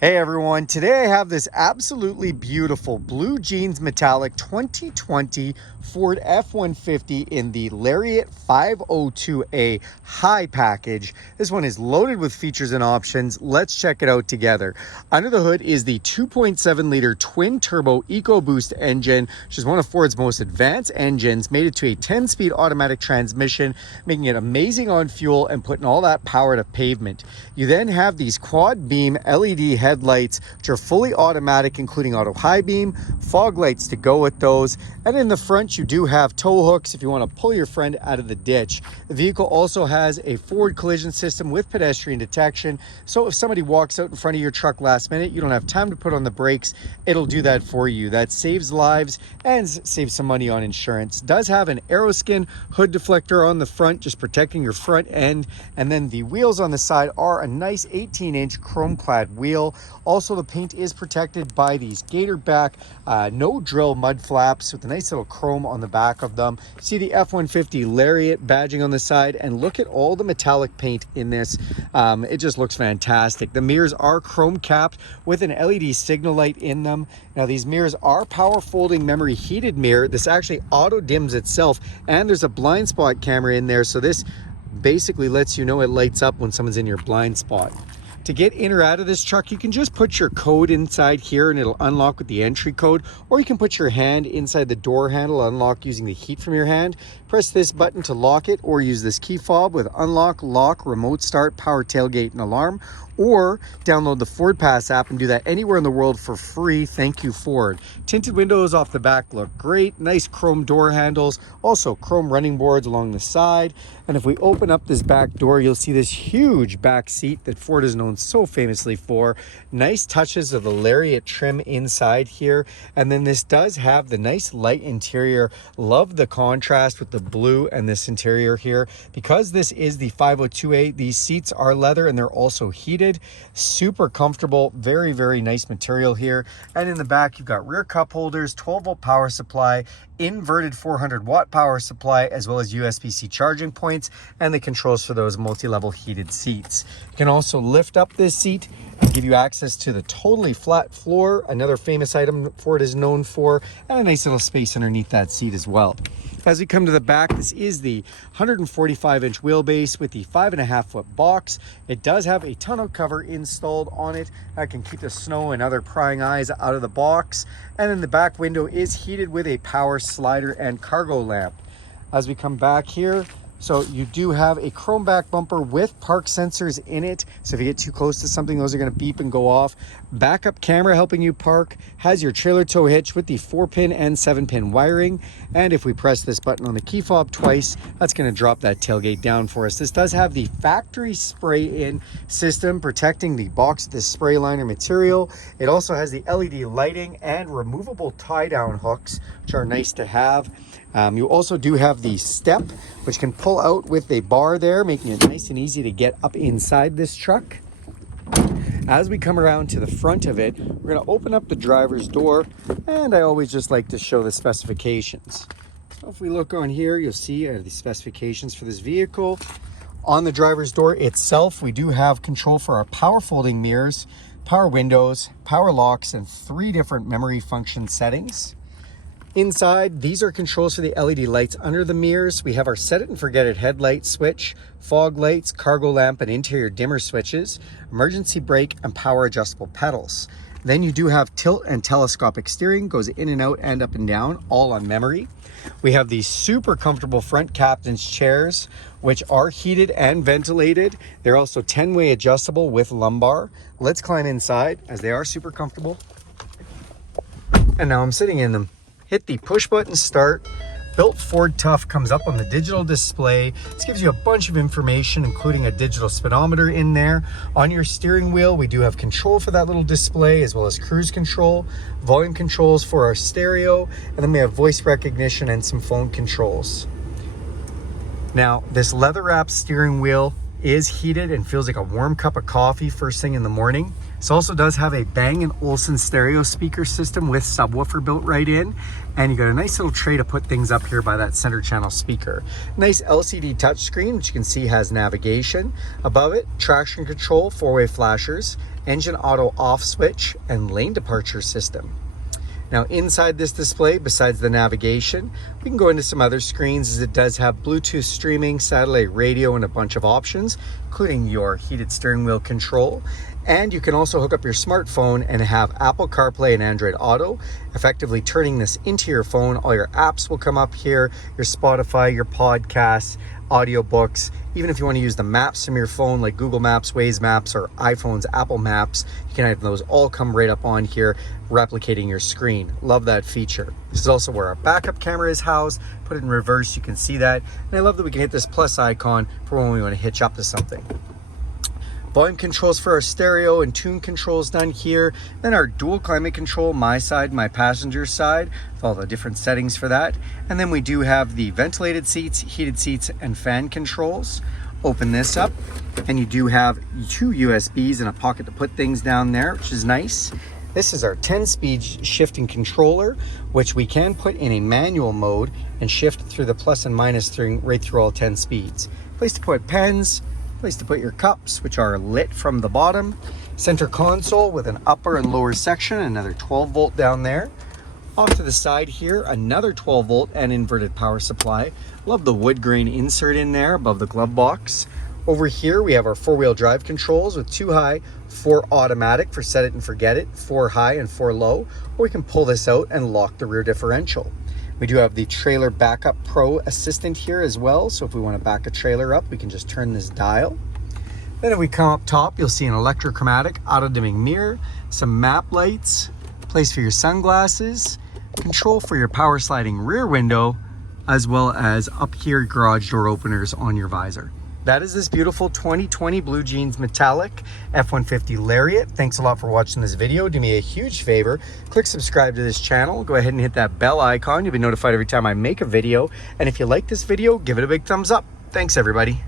Hey everyone, today I have this absolutely beautiful blue jeans metallic 2020 Ford F-150 in the Lariat 502A high package. This one is loaded with features and options. Let's check it out together. Under the hood is the 2.7 liter twin turbo Ecoboost engine, which is one of Ford's most advanced engines, made it to a 10-speed automatic transmission, making it amazing on fuel and putting all that power to pavement. You then have these quad beam LED headlights, which are fully automatic, including auto high beam, fog lights to go with those. And in the front, you do have tow hooks if you want to pull your friend out of the ditch. The vehicle also has a forward collision system with pedestrian detection. So if somebody walks out in front of your truck last minute, you don't have time to put on the brakes, it'll do that for you. That saves lives and saves some money on insurance. It does have an Aeroskin hood deflector on the front, just protecting your front end. And then the wheels on the side are a nice 18-inch chrome clad wheel. Also, the paint is protected by these gator back no drill mud flaps with a nice little chrome on the back of them. See the F-150 Lariat badging on the side, and look at all the metallic paint in this. It just looks fantastic. The mirrors are chrome capped with an LED signal light in them. Now these mirrors are power folding memory heated mirror. This actually auto dims itself, and there's a blind spot camera in there, so this basically lets you know it lights up when someone's in your blind spot. To get in or out of this truck, you can just put your code inside here and it'll unlock with the entry code, or you can put your hand inside the door handle, unlock using the heat from your hand. Press this button to lock it, or use this key fob with unlock, lock, remote start, power tailgate, and alarm. Or download the Ford Pass app and do that anywhere in the world for free. Thank you, Ford. Tinted windows off the back look great. Nice chrome door handles. Also chrome running boards along the side. And if we open up this back door, you'll see this huge back seat that Ford is known so famously for. Nice touches of the Lariat trim inside here. And then this does have the nice light interior. Love the contrast with the blue and this interior here. Because this is the 502A, these seats are leather and they're also heated. Super comfortable, very, very nice material here. And in the back, you've got rear cup holders, 12-volt power supply, inverted 400-watt power supply, as well as USB-C charging points, and the controls for those multi-level heated seats. You can also lift up this seat and give you access to the totally flat floor, another famous item Ford is known for, and a nice little space underneath that seat as well. As we come to the back, this is the 145-inch wheelbase with the 5.5-foot box. It does have a tonneau cover installed on it that can keep the snow and other prying eyes out of the box. And then the back window is heated with a power slider and cargo lamp. As we come back here, so you do have a chrome back bumper with park sensors in it. So if you get too close to something, those are going to beep and go off. Backup camera helping you park. Has your trailer tow hitch with the 4-pin and 7-pin wiring. And if we press this button on the key fob twice, that's going to drop that tailgate down for us. This does have the factory spray-in system protecting the box of the spray liner material. It also has the LED lighting and removable tie-down hooks, which are nice to have. You also do have the step, which can pull out with a bar there, making it nice and easy to get up inside this truck. As we come around to the front of it, we're going to open up the driver's door, and I always just like to show the specifications. So if we look on here, you'll see the specifications for this vehicle. On the driver's door itself, we do have control for our power folding mirrors, power windows, power locks, and 3 different memory function settings. Inside, these are controls for the LED lights under the mirrors. We have our set it and forget it headlight switch, fog lights, cargo lamp, and interior dimmer switches, emergency brake, and power adjustable pedals. Then you do have tilt and telescopic steering, goes in and out and up and down, all on memory. We have these super comfortable front captain's chairs, which are heated and ventilated. They're also 10-way adjustable with lumbar. Let's climb inside, as they are super comfortable. And now I'm sitting in them. Hit the push button start. Built Ford Tough comes up on the digital display. This gives you a bunch of information, including a digital speedometer in there. On your steering wheel, we do have control for that little display, as well as cruise control, volume controls for our stereo, and then we have voice recognition and some phone controls. Now, this leather wrapped steering wheel is heated and feels like a warm cup of coffee first thing in the morning. This also does have a Bang & Olufsen stereo speaker system with subwoofer built right in, and you got a nice little tray to put things up here by that center channel speaker. Nice LCD touchscreen, which you can see has navigation. Above it, traction control, four-way flashers, engine auto off switch, and lane departure system. Now inside this display, besides the navigation, we can go into some other screens, as it does have Bluetooth streaming, satellite radio, and a bunch of options, including your heated steering wheel control. And you can also hook up your smartphone and have Apple CarPlay and Android Auto, effectively turning this into your phone. All your apps will come up here, your Spotify, your podcasts, audiobooks. Even if you want to use the maps from your phone, like Google Maps, Waze Maps, or iPhone's Apple Maps, you can have those all come right up on here, replicating your screen. Love that feature. This is also where our backup camera is housed. Put it in reverse, you can see that. And I love that we can hit this plus icon for when we want to hitch up to something. Volume controls for our stereo and tune controls done here. Then our dual climate control, my side, my passenger side, with all the different settings for that. And then we do have the ventilated seats, heated seats, and fan controls. Open this up, and you do have two USBs and a pocket to put things down there, which is nice. This is our 10-speed shifting controller, which we can put in a manual mode and shift through the plus and minus string right through all 10 speeds. Place to put pens, place to put your cups, which are lit from the bottom. Center console with an upper and lower section, another 12 volt down there. Off to the side here, another 12 volt and inverted power supply. Love the wood grain insert in there above the glove box. Over here we have our four-wheel drive controls with 2 high, 4 automatic for set it and forget it, 4 high and 4 low, or we can pull this out and lock the rear differential. We do have the Trailer Backup Pro Assistant here as well, so if we want to back a trailer up, we can just turn this dial. Then if we come up top, you'll see an electrochromatic auto-dimming mirror, some map lights, place for your sunglasses, control for your power sliding rear window, as well as up here garage door openers on your visor. That is this beautiful 2020 Blue Jeans Metallic F-150 Lariat. Thanks a lot for watching this video. Do me a huge favor, click subscribe to this channel. Go ahead and hit that bell icon. You'll be notified every time I make a video. And if you like this video, give it a big thumbs up. Thanks, everybody.